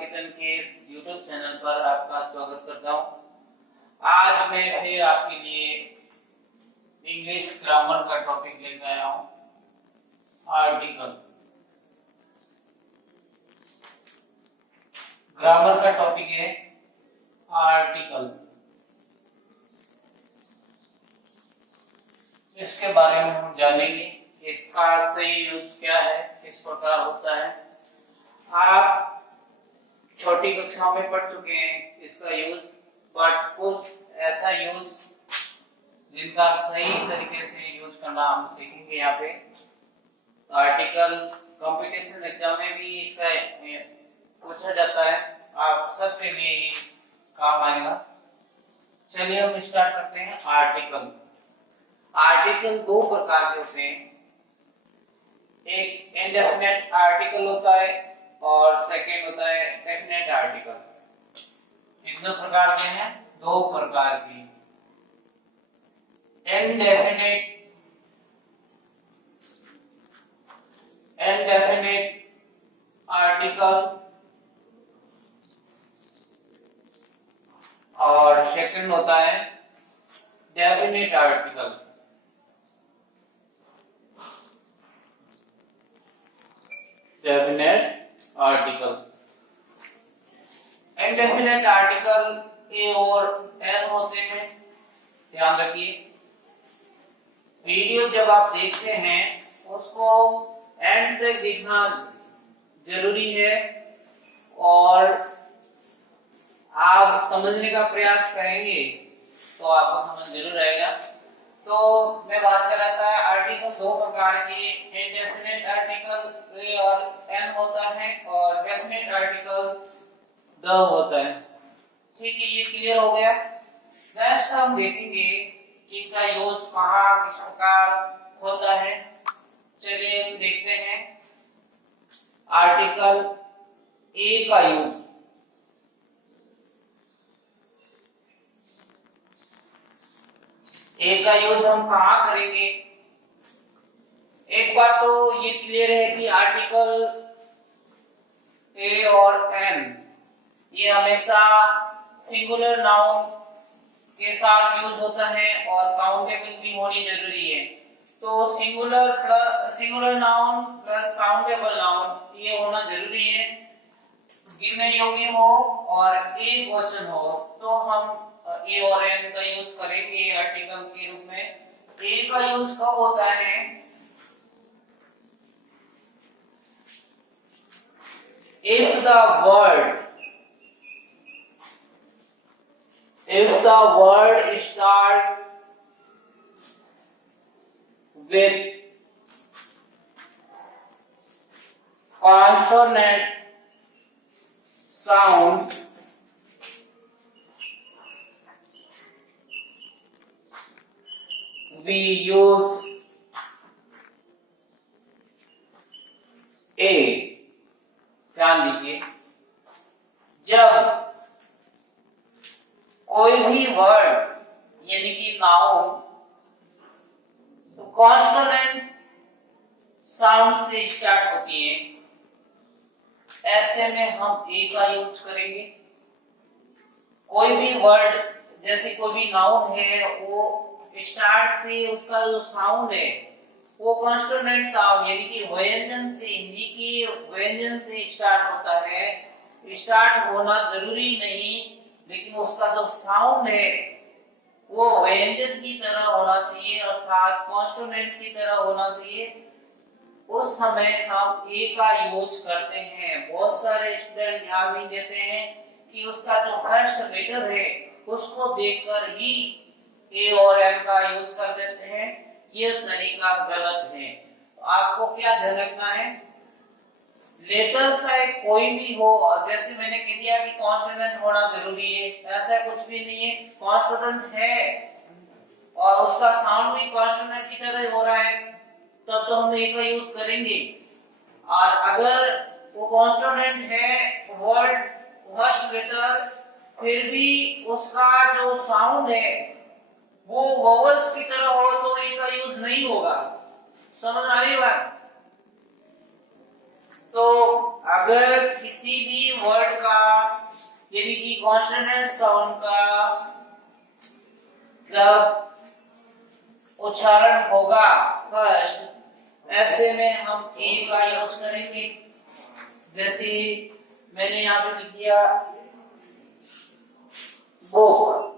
Kitchen के YouTube channel पर आपका स्वागत करता हूं। आज मैं फिर आपके लिए इंग्लिश ग्रामर का टॉपिक लेकर आया हूं, आर्टिकल। ग्रामर का टॉपिक है आर्टिकल। इसके बारे में हम जानेंगे कि इसका सही यूज क्या है, किस प्रकार होता है। आप छोटी कक्षाओं में पढ़ चुके हैं इसका यूज, बट कुछ ऐसा यूज जिनका सही तरीके से यूज करना हम सीखेंगे यहाँ पे। आर्टिकल कंपटीशन एग्जाम में भी इसका पूछा जाता है, आप सबके लिए ही काम आएगा। चलिए हम स्टार्ट करते हैं। आर्टिकल आर्टिकल दो प्रकार के होते हैं, एक इंडेफिनेट आर्टिकल होता है और सेकंड होता है डेफिनेट आर्टिकल। कितने प्रकार के हैं? दो प्रकार की। इंडेफिनेट आर्टिकल और सेकंड होता है definite article. Definite article, indefinite article a और एन होते हैं। ध्यान रखिए, वीडियो जब आप देखते हैं उसको एंड तक देखना जरूरी है और आप समझने का प्रयास करेंगे तो आपको समझ जरूर आएगा। तो मैं बात कर रहा था, आर्टिकल दो प्रकार के, इंडेफिनेट आर्टिकल ए और एन होता है और डेफिनेट आर्टिकल द होता है। ठीक है, ये क्लियर हो गया। नेक्स्ट हम देखेंगे कि इनका यूज कहाँ किस प्रकार होता है। चलिए हम देखते हैं आर्टिकल ए का यूज। ए का यूज हम कहाँ करेंगे? एक बात तो ये क्लियर है कि आर्टिकल ए और एन ये हमेशा सिंगुलर नाउन के साथ यूज होता है और काउंटेबल भी होनी जरूरी है। तो singular noun plus countable noun ये होना जरूरी है, गिनने योग्य हो और एक वचन हो। तो हम ए और एन का यूज करेंगे आर्टिकल के रूप में। ए का यूज कब होता है? if the word start with consonant sound we use a। ध्यान दीजिए, जब कोई भी वर्ड यानी कि नाउन तो कॉन्सोनेंट साउंड से स्टार्ट होती है, ऐसे में हम ए का यूज करेंगे। कोई भी वर्ड जैसे कोई भी नाउन है वो स्टार्ट से उसका जो साउंड है वो कॉन्सोनेंट साउंड यानी कि व्यंजन से, हिंदी की व्यंजन से स्टार्ट होता है। स्टार्ट होना जरूरी नहीं, लेकिन उसका जो साउंड है वो व्यंजन की तरह होना चाहिए, अर्थात कॉन्सोनेंट की तरह होना चाहिए। उस समय हम ए का यूज करते हैं। बहुत सारे स्टूडेंट ध्यान नहीं देते हैं कि उसका जो फर्स्ट लेटर है उसको देखकर ही ए और एन का यूज कर देते हैं। ये तरीका गलत है। आपको क्या ध्यान रखना है, लेटर चाहे कोई भी हो, जैसे मैंने कह दिया कि कॉन्सोनेंट होना जरूरी है, ऐसा कुछ भी नहीं है। कॉन्सोनेंट है और उसका साउंड भी कॉन्सोनेंट की तरह हो रहा है, तब तो हम ए का यूज करेंगे। और अगर वो कॉन्सोनेंट है वर्ड फर्स्ट लेटर, फिर भी उसका जो साउंड है वो वोवेल्स की तरह हो तो ए का यूज नहीं होगा। समझ आ रही बात? तो अगर किसी भी वर्ड का यानी कि कॉन्सोनेंट साउंड का जब उच्चारण होगा फर्स्ट, ऐसे में हम ए का यूज करेंगे। जैसे मैंने यहाँ पे लिख दिया बुक,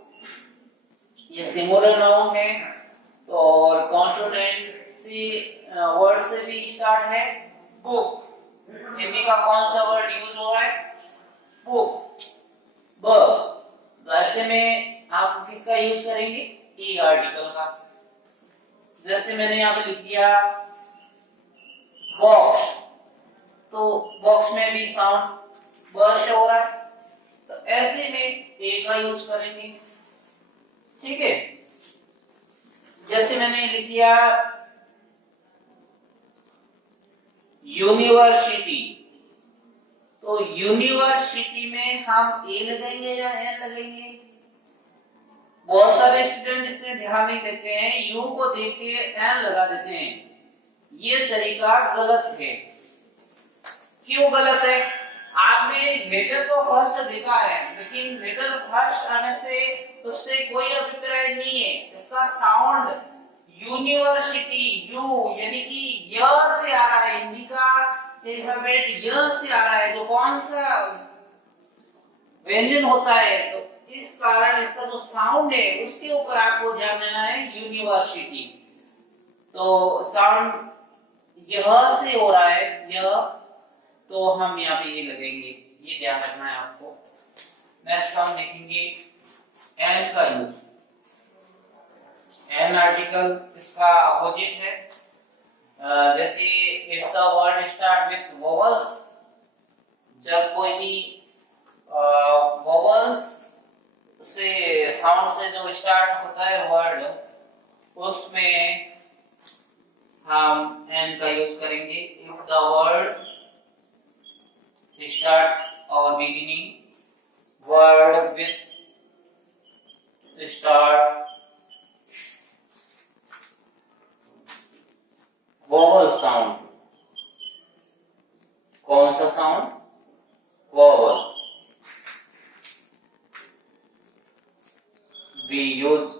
ये सिंगुलर नाउन है तो और कॉन्सोनेंट सी वर्ड से भी स्टार्ट है बुक। हिंदी का कौन सा वर्ड यूज हो रहा है? Book, book. तो ऐसे में आप किसका यूज करेंगे? ई आर्टिकल का। जैसे मैंने यहाँ पे लिख दिया बॉक्स, तो बॉक्स में भी साउंड वर्ष हो रहा है, तो ऐसे में ए का यूज करेंगे। ठीक है। जैसे मैंने लिख दिया यूनिवर्सिटी, तो यूनिवर्सिटी में हम ए लगाएंगे या एन लगाएंगे? बहुत सारे स्टूडेंट इसमें ध्यान नहीं देते हैं, यू को देख के एन लगा देते हैं। ये तरीका गलत है। क्यों गलत है? आपने लेटर तो फर्स्ट देखा है, लेकिन लेटर फर्स्ट आने से उससे कोई अभिप्राय नहीं है। इसका साउंड यूनिवर्सिटी, यू यानी कि य से आ रहा है, हिंदी का अल्फाबेट य से आ रहा है, जो कौन सा व्यंजन होता है, तो इस कारण इसका जो साउंड है उसके ऊपर आपको ध्यान देना है, यूनिवर्सिटी। तो साउंड यह से हो रहा है, यह, तो हम यहाँ पे ये लगेंगे, ये ध्यान रखना है आपको। नेक्स्ट हम देखेंगे एन का यूज। एन आर्टिकल इसका अपोजिट है। जैसे if the word start with vowels, जब कोई भी वोवल्स से साउंड से जो स्टार्ट होता है वर्ड, उसमें हम एन का यूज करेंगे। If the word start or beginning word with start vowel sound, कौन सा sound? vowel। we use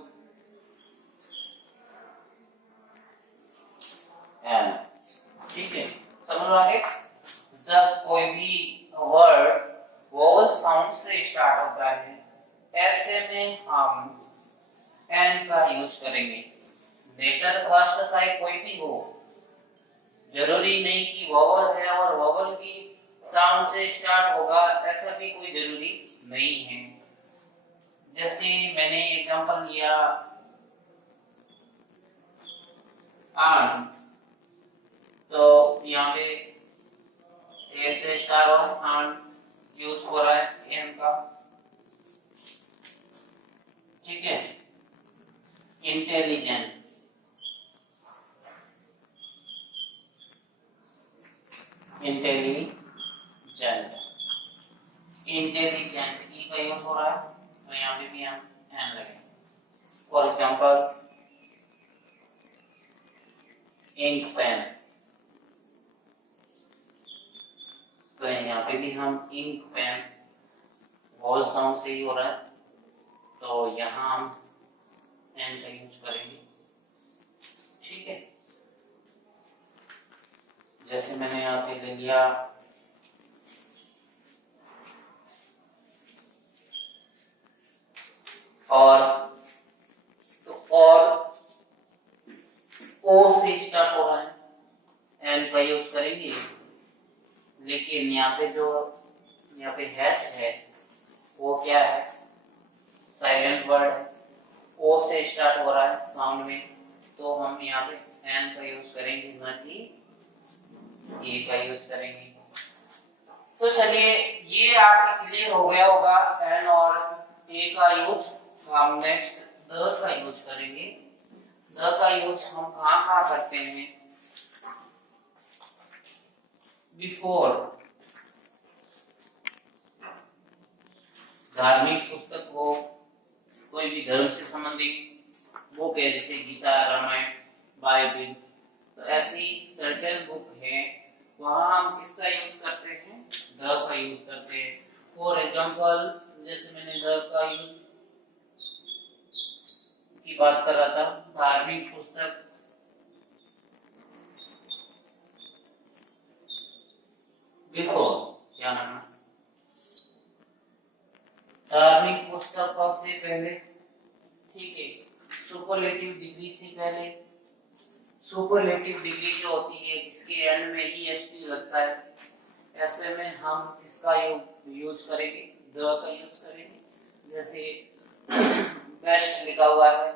and, ठीक है, समझ में आ गया? जब कोई भी वर्ड वोवल साउंड से स्टार्ट होता है, ऐसे में हम एन का यूज करेंगे। लेटर फर्स्ट साइड कोई भी हो, जरूरी नहीं कि वोवल है और वोवल की साउंड से स्टार्ट होगा, ऐसा भी कोई जरूरी नहीं है। जैसे मैंने एग्जांपल लिया आन, तो यहाँ पे ऐसे स्टार और यूज हो रहा है एन का। ठीक है। इंटेलिजेंट, इंटेलिजेंट, इंटेलिजेंट ई का यूज हो रहा है, तो यहाँ पे भी हम एन लगे। फॉर एग्जांपल इंक पेन, तो यहाँ पे भी हम इंक पेन वॉल साउंड से ही हो रहा है, तो यहाँ हम एन का यूज करेंगे। ठीक है। जैसे मैंने यहाँ पे ले लिया और, तो और ओ से स्टार्ट हो रहा है, एन का यूज करेंगे। लेकिन यहाँ पे हैच है, वो क्या है? साइलेंट वर्ड है, ओ से स्टार्ट हो रहा है साउंड में, तो हम यहाँ पे एन का यूज करेंगे, न कि ए का यूज करेंगे। तो चलिए, ये आपको क्लियर हो गया होगा एन और ए का यूज। हम नेक्स्ट द का यूज करेंगे। द का यूज हम कहाँ करते हैं? बिफोर, धार्मिक पुस्तक हो, कोई भी धर्म से संबंधित बुक है, जैसे गीता, रामायण, बाइबल, तो ऐसी सर्टेन बुक है, वहां हम किसका यूज करते हैं, द का यूज करते हैं। फॉर एग्जांपल जैसे मैंने द का यूज की बात कर रहा था, धार्मिक पुस्तक, देखो क्या नाम है, धार्मिक पुस्तकों से पहले, ठीक है, सुपरलेटिव डिग्री से पहले, सुपरलेटिव डिग्री जो होती है जिसके एंड में ईएसटी लगता है, ऐसे में हम किसका यूज करेंगे, द का यूज करेंगे। जैसे बेस्ट लिखा हुआ है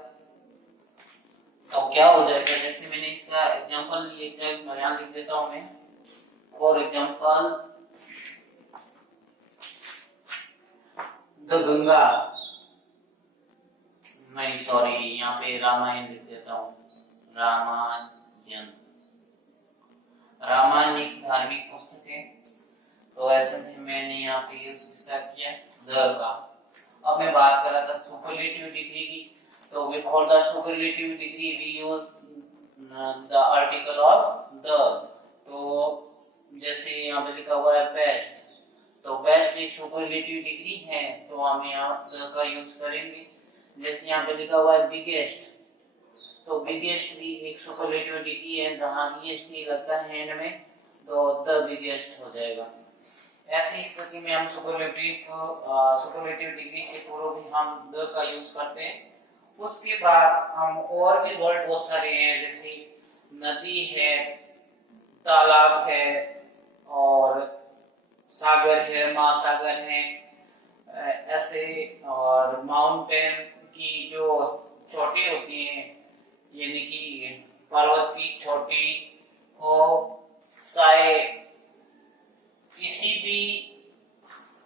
तो क्या हो जाएगा, जैसे मैंने इसका एग्जांपल यहाँ लिख देता हूं मैं। फॉर एग्जांपल द गंगा, नहीं सॉरी, यहाँ पे रामायण लिख देता हूँ, रामायण, रामायण एक धार्मिक पुस्तक है, तो ऐसे में मैंने यहाँ पे यूज किसका किया, द का। अब मैं बात कर रहा था सुपरलेटिव डिग्री की, तो before the superlative degree we use the article of the. तो जैसे यहाँ पे लिखा हुआ है बेस्ट, तो बेस्ट एक सुपरलेटिव डिग्री है, तो हम यहाँ द का यूज करेंगे। जैसे यहाँ पे लिखा हुआ है बिगेस्ट, तो बिगेस्ट भी एक सुपरलेटिव डिग्री है, जहाँ ईएसटी लगता है एंड में, तो द बिगेस्ट हो जाएगा। ऐसी स्थिति में हम सुपरलेटिव डिग्री से पूर्व भी हम द का यूज करते हैं। उसके बाद हम और भी वर्ड बहुत सारे हैं, जैसे नदी है, तालाब है, और सागर है, महासागर है, ऐसे, और माउंटेन की जो चोटी होती हैं, यानी कि पर्वत की चोटी हो, चाहे किसी भी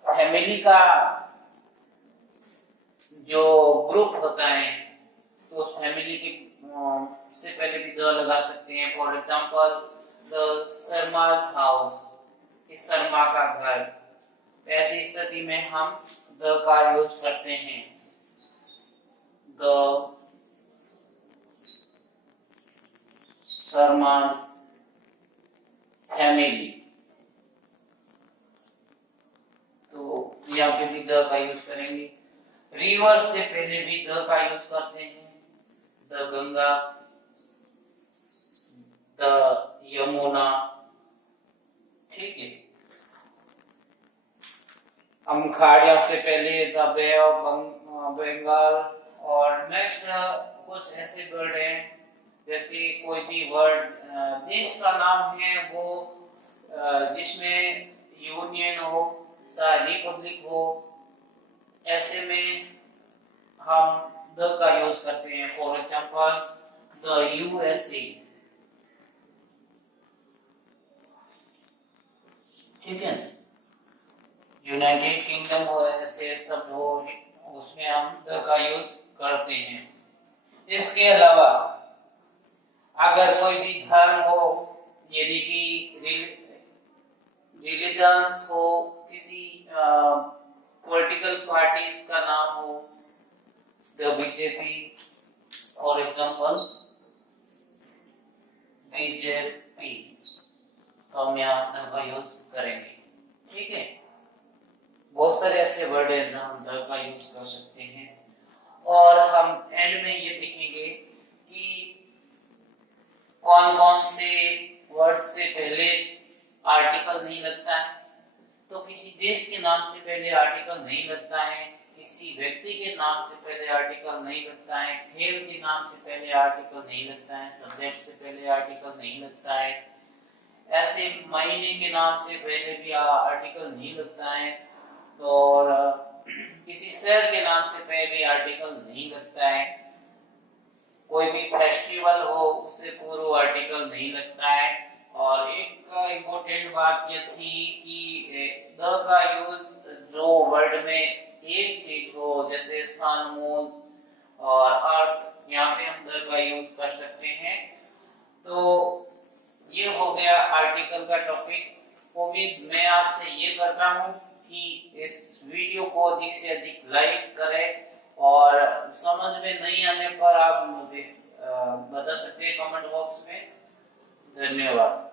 फैमिली का जो ग्रुप होता है, तो उस फैमिली के से पहले भी द लगा सकते हैं। फॉर एग्जांपल द शर्मा's हाउस, इस शर्मा का घर, ऐसी स्थिति में हम द का यूज करते हैं। द शर्मा's फैमिली, तो यहाँ पे भी द का यूज करेंगे। रिवर से पहले भी द का यूज करते हैं, द गंगा, द यमुना, ठीक है। हम खाड़ियों से पहले द बे ऑफ बंगाल, और नेक्स्ट कुछ ऐसे वर्ड हैं, जैसे कोई भी वर्ड देश का नाम है वो जिसमें यूनियन हो, चाहे रिपब्लिक हो, ऐसे में हम द का यूज करते हैं। फॉर एग्जांपल द यूएसए, ठीक है, यूनाइटेड किंगडम हो, ऐसे शब्द हो, उसमें हम द का यूज करते हैं। इसके अलावा अगर कोई भी धर्म हो, यानी कि रिलीजन्स हो, किसी पॉलिटिकल पार्टीज का नाम हो, the BJP, for example BJP, तो हम यहाँ द का यूज करेंगे, ठीक है। बहुत सारे ऐसे वर्ड हैं जहाँ हम द का यूज कर सकते हैं। और हम एंड में ये देखेंगे कि कौन कौन से वर्ड से पहले आर्टिकल नहीं लगता है। तो किसी देश के नाम से पहले आर्टिकल नहीं लगता है, किसी व्यक्ति के नाम से पहले आर्टिकल नहीं लगता है, खेल के नाम से पहले आर्टिकल नहीं लगता है, सब्जेक्ट से पहले आर्टिकल नहीं लगता है, ऐसे महीने के नाम से पहले भी आर्टिकल नहीं लगता है, और किसी शहर के नाम से पहले आर्टिकल नहीं लगता है, कोई भी फेस्टिवल हो उससे पूर्व आर्टिकल नहीं लगता है। और एक इम्पोर्टेंट बात यह थी कि द का यूज जो वर्ड में एक चीज हो, जैसे सन, मून और अर्थ, यहाँ पे हम द का यूज कर सकते हैं। तो ये हो गया आर्टिकल का टॉपिक। उम्मीद मैं आपसे ये करता हूँ कि इस वीडियो को अधिक से अधिक लाइक करें, और समझ में नहीं आने पर आप मुझे बता सकते हैं कमेंट बॉक्स में। धन्यवाद।